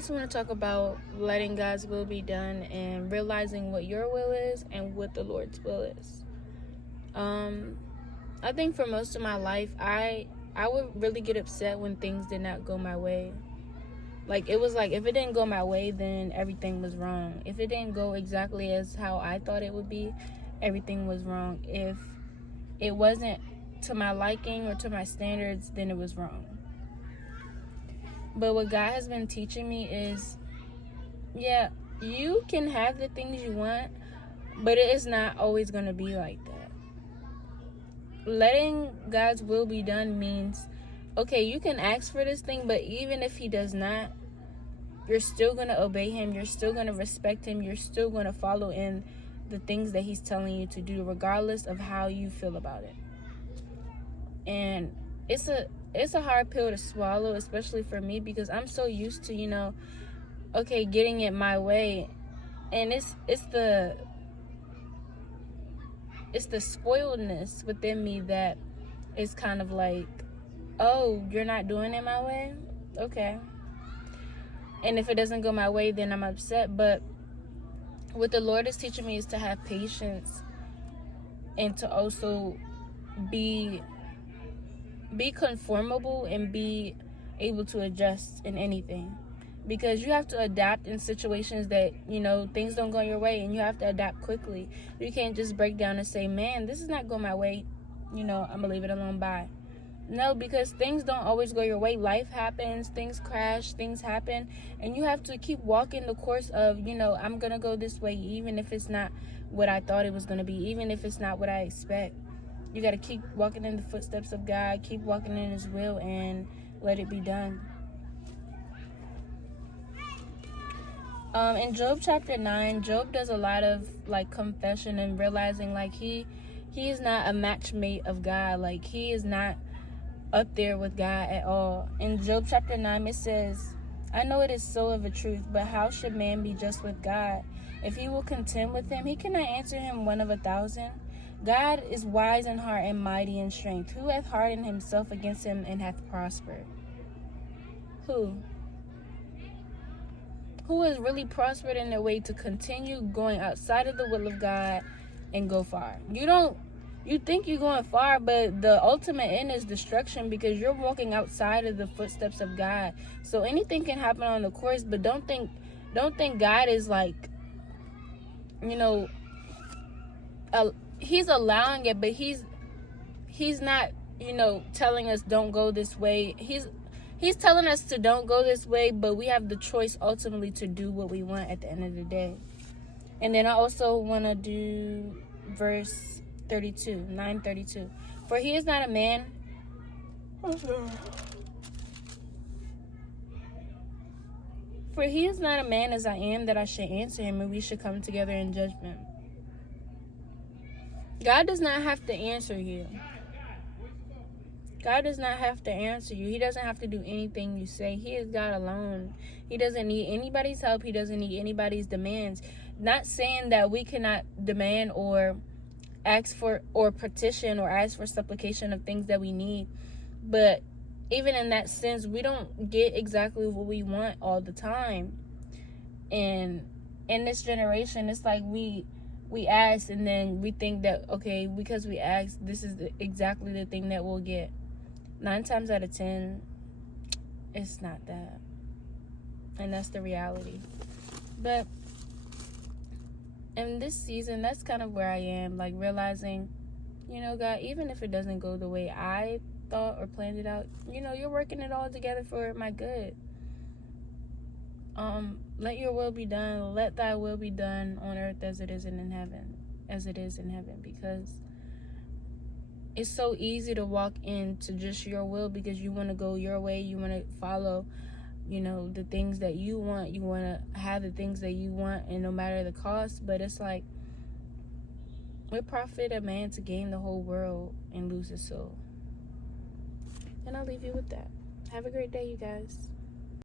just want to talk about letting God's will be done and realizing what your will is and what the Lord's will is. I think for most of my life, I would really get upset when things did not go my way. Like, it was like, if it didn't go my way, then everything was wrong. If it didn't go exactly as how I thought it would be, everything was wrong. If it wasn't to my liking or to my standards, then it was wrong. But what God has been teaching me is, yeah, you can have the things you want, but it is not always going to be like that. Letting God's will be done means, okay, you can ask for this thing, but even if he does not, you're still going to obey him. You're still going to respect him. You're still going to follow in the things that he's telling you to do, regardless of how you feel about it. And it's a hard pill to swallow, especially for me, because I'm so used to, okay, getting it my way. And it's the spoiledness within me that is kind of like, oh, you're not doing it my way? Okay. And if it doesn't go my way, then I'm upset. But what the Lord is teaching me is to have patience and to also be conformable and be able to adjust in anything. Because you have to adapt in situations that, things don't go your way, and you have to adapt quickly. You can't just break down and say, man, this is not going my way. I'm going to leave it alone, bye. No, because things don't always go your way. Life happens, things crash, things happen, and you have to keep walking the course of, I'm going to go this way, even if it's not what I thought it was going to be, even if it's not what I expect. You got to keep walking in the footsteps of God, keep walking in his will, and let it be done. In Job chapter 9, Job does a lot of confession and realizing he is not a matchmate of God. He is not up there with God at all. In Job chapter 9, it says, I know it is so of a truth, but how should man be just with God? If he will contend with him, he cannot answer him 1 of 1,000. God is wise in heart and mighty in strength. Who hath hardened himself against him and hath prospered? Who has really prospered in their way to continue going outside of the will of God and go far? You think you're going far, but the ultimate end is destruction, because you're walking outside of the footsteps of God. So anything can happen on the course, but don't think God is he's allowing it, but he's not, telling us don't go this way. He's telling us to don't go this way, but we have the choice ultimately to do what we want at the end of the day. And then I also want to do verse 32, 9:32. For he is not a man. For he is not a man as I am, that I should answer him, and we should come together in judgment. God does not have to answer you. God does not have to answer you. He doesn't have to do anything you say. He is God alone. He doesn't need anybody's help. He doesn't need anybody's demands. Not saying that we cannot demand or ask for or petition or ask for supplication of things that we need. But even in that sense, we don't get exactly what we want all the time. And in this generation, it's like we ask, and then we think that, okay, because we asked, this is exactly the thing that we'll get. 9 times out of 10, it's not that. And that's the reality. But in this season, that's kind of where I am, realizing, God, even if it doesn't go the way I thought or planned it out, you're working it all together for my good. Let your will be done. Let thy will be done on earth as it is in heaven, because it's so easy to walk into just your will because you want to go your way. You want to follow, the things that you want. You want to have the things that you want, and no matter the cost. But it's like, what profit a man to gain the whole world and lose his soul? And I'll leave you with that. Have a great day, you guys.